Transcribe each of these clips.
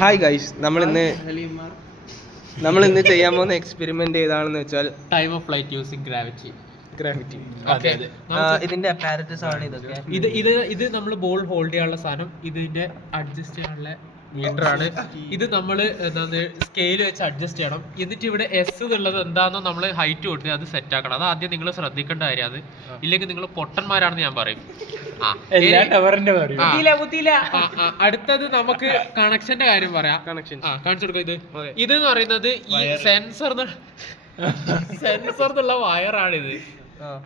Hi guys, നമ്മളിന്ന് ചെയ്യാൻ പോകുന്ന എക്സ്പെരിമെന്റ് ഏതാണെന്ന് വെച്ചാൽ time of flight using gravity. ഇതിന്റെ അപ്പാരറ്റസ് ആണ് ഇതൊക്കെ. ഇത് നമ്മൾ ബോൾ ഹോൾഡ് ചെയ്യാനുള്ള സാധനം, ഇതിന്റെ അഡ്ജസ്റ്റ് ചെയ്യാനുള്ള മീറ്റർ ആണ്. ഇത് നമ്മൾ എന്താണ് സ്കെയിൽ വെച്ച് അഡ്ജസ്റ്റ് ചെയ്യണം. എന്നിട്ട് ഇവിടെ എസ് എന്നുള്ളത് എന്താണെന്നോ നമ്മൾ ഹൈറ്റ് കൊടുത്ത് അത് സെറ്റ് ആക്കണം. അത് ആദ്യം നിങ്ങൾ ശ്രദ്ധിക്കേണ്ട കാര്യം. അത് ഇല്ലെങ്കിൽ നിങ്ങൾ പൊട്ടന്മാരാണെന്ന് ഞാൻ പറയും. അടുത്തത് നമുക്ക് കണക്ഷന്റെ കാര്യം പറയാം. കാണിച്ചു കൊടുക്കാം. ഇത് എന്ന് പറയുന്നത് ഈ സെൻസർ എന്നുള്ള വയറാണിത്.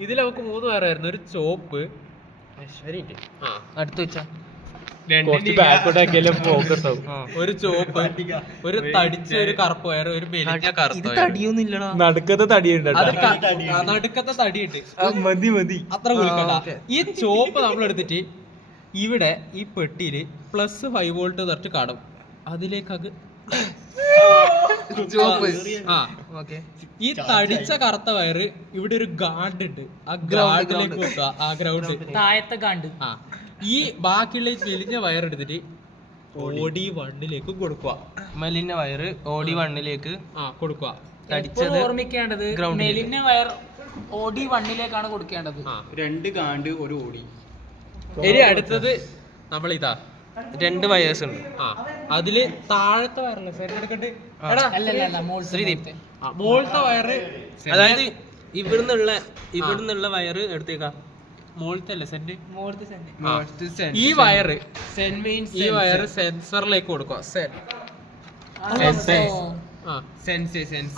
ഇതിൽ നമുക്ക് 3 വയറായിരുന്നു. ഒരു ചോപ്പ്, അടുത്ത് വെച്ചാ ഒരു ചോപ്പ്, ഒരു തടിച്ച ഒരു കറുപ്പ് വയർ, ഒരു മെലിഞ്ഞ കറുപ്പ്. തടിയൊന്നുമില്ലടാ, നടുക്കത്തെ തടിയുണ്ട്. നടുക്കത്തെ തടിയുണ്ട്. അത്ര കുളിക്കണ്ട. ഈ ചോപ്പ് നമ്മൾ എടുത്തിട്ട് ഇവിടെ ഈ പെട്ടിയില് +5 വോൾട്ട് തൊട്ട് കാണും. അതിലേക്ക് ഈ തടിച്ച കറുത്ത വയറ് ഇവിടെ ഒരു ഗാർഡ് ഉണ്ട്. ആ ഗ്രൗണ്ടിലേക്ക് വെക്കുക. ആ ഗ്രൗണ്ട് താഴത്തെ ഗാർഡ്. ഈ ബാക്കിയുള്ള മെലിഞ്ഞ വയർ എടുത്തിട്ട് OD1 കൊടുക്കുക. മെലിഞ്ഞ വയറ് OD1 കൊടുക്കുക. തടിച്ചത് ഓർമ്മിക്കേണ്ടത് മെലിഞ്ഞ വയർ OD1 കൊടുക്കേണ്ടത്. 2 ഗാണ്ട് ഒരു ഓടി. ഇനി അടുത്തത് നമ്മൾ 2 വയേഴ്സ് ഉണ്ട്. അതില് താഴത്തെ വയറല്ലേ സെന്റ് എടുക്കണ്ട്. മോളത്തെ വയറ്, അതായത് ഇവിടുന്നുള്ള വയറ് എടുത്തേക്കാം. മോളത്തെ അല്ലേ സെന്റ്? ഈ വയറ് സെൻസറിലേക്ക് കൊടുക്കുക.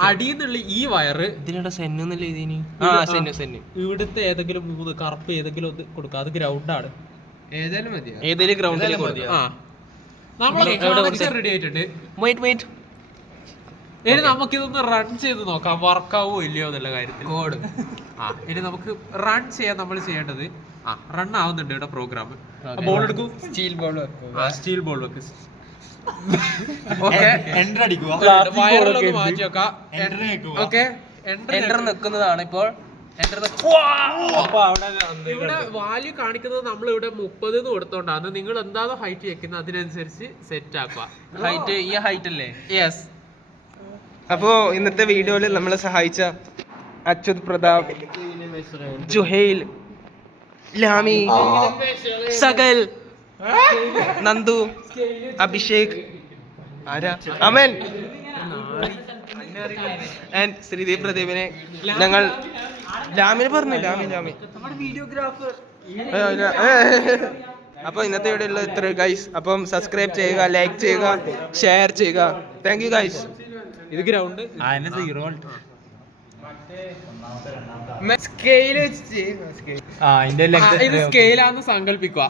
അടിയെന്നുള്ള ഈ വയറ് ഇവിടുത്തെ ഏതെങ്കിലും 3 കറുപ്പ് ഏതെങ്കിലും ഒന്ന് കൊടുക്കുക. അത് ഗ്രൗണ്ടാണ്. ഏതെങ്കിലും ഗ്രൗണ്ടിൽ റെഡി ആയിട്ടുണ്ട്. ഇനി നമുക്കിതൊന്ന് റൺ ചെയ്ത് നോക്കാം, വർക്കാവോ ഇല്ലയോ എന്നുള്ള കാര്യത്തിൽ. ഇനി നമുക്ക് റൺ ചെയ്യാൻ നമ്മൾ ചെയ്യേണ്ടത്, റൺ ആവുന്നുണ്ട് ഇവിടെ പ്രോഗ്രാം. ബോൾ എടുക്കും, സ്റ്റീൽ ബോൾ വെക്ക്. വയറിലൊന്ന് മാറ്റി വെക്കാം. എൻ്റർ നിൽക്കുന്നതാണ് ഇപ്പോൾ. ഇവിടെ വാല്യൂ കാണിക്കുന്നത് നമ്മൾ ഇവിടെ 30 കൊടുത്തോണ്ടാണ്. നിങ്ങൾ എന്താണോ ഹൈറ്റ് വെക്കുന്നത് അതിനനുസരിച്ച് സെറ്റ് ആക്കുക. ഹൈറ്റ് അല്ലേ? യെസ്. അപ്പോ ഇന്നത്തെ വീഡിയോയിൽ നമ്മളെ സഹായിച്ച അച്യുത് പ്രതാപ്, ജുഹൈൽ, ലാമി, സകൽ, നന്ദു, അഭിഷേക്, അമൻ ആൻഡ് ശ്രീദീപ് പ്രദീപിനെ ഞങ്ങൾ ലാമിനെ പറഞ്ഞു. ലാമി അപ്പൊ ഇന്നത്തെ വീഡിയോ ഉള്ള ഇത്ര ഗൈസ്. അപ്പം സബ്സ്ക്രൈബ് ചെയ്യുക, ലൈക്ക് ചെയ്യുക, ഷെയർ ചെയ്യുക. Thank you guys. ഇത് ഗ്രൗണ്ട് ഇത് സ്കെയിലാന്ന് സങ്കല്പിക്കുക.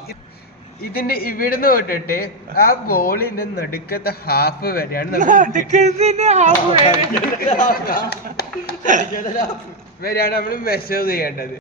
ഇതിന്റെ ഇവിടുന്ന് തൊട്ടിട്ട് ആ ബോളിന്റെ നടുക്കത്തെ ഹാഫ് വരെയാണ് നമ്മൾ മെഷർ ചെയ്യേണ്ടത്.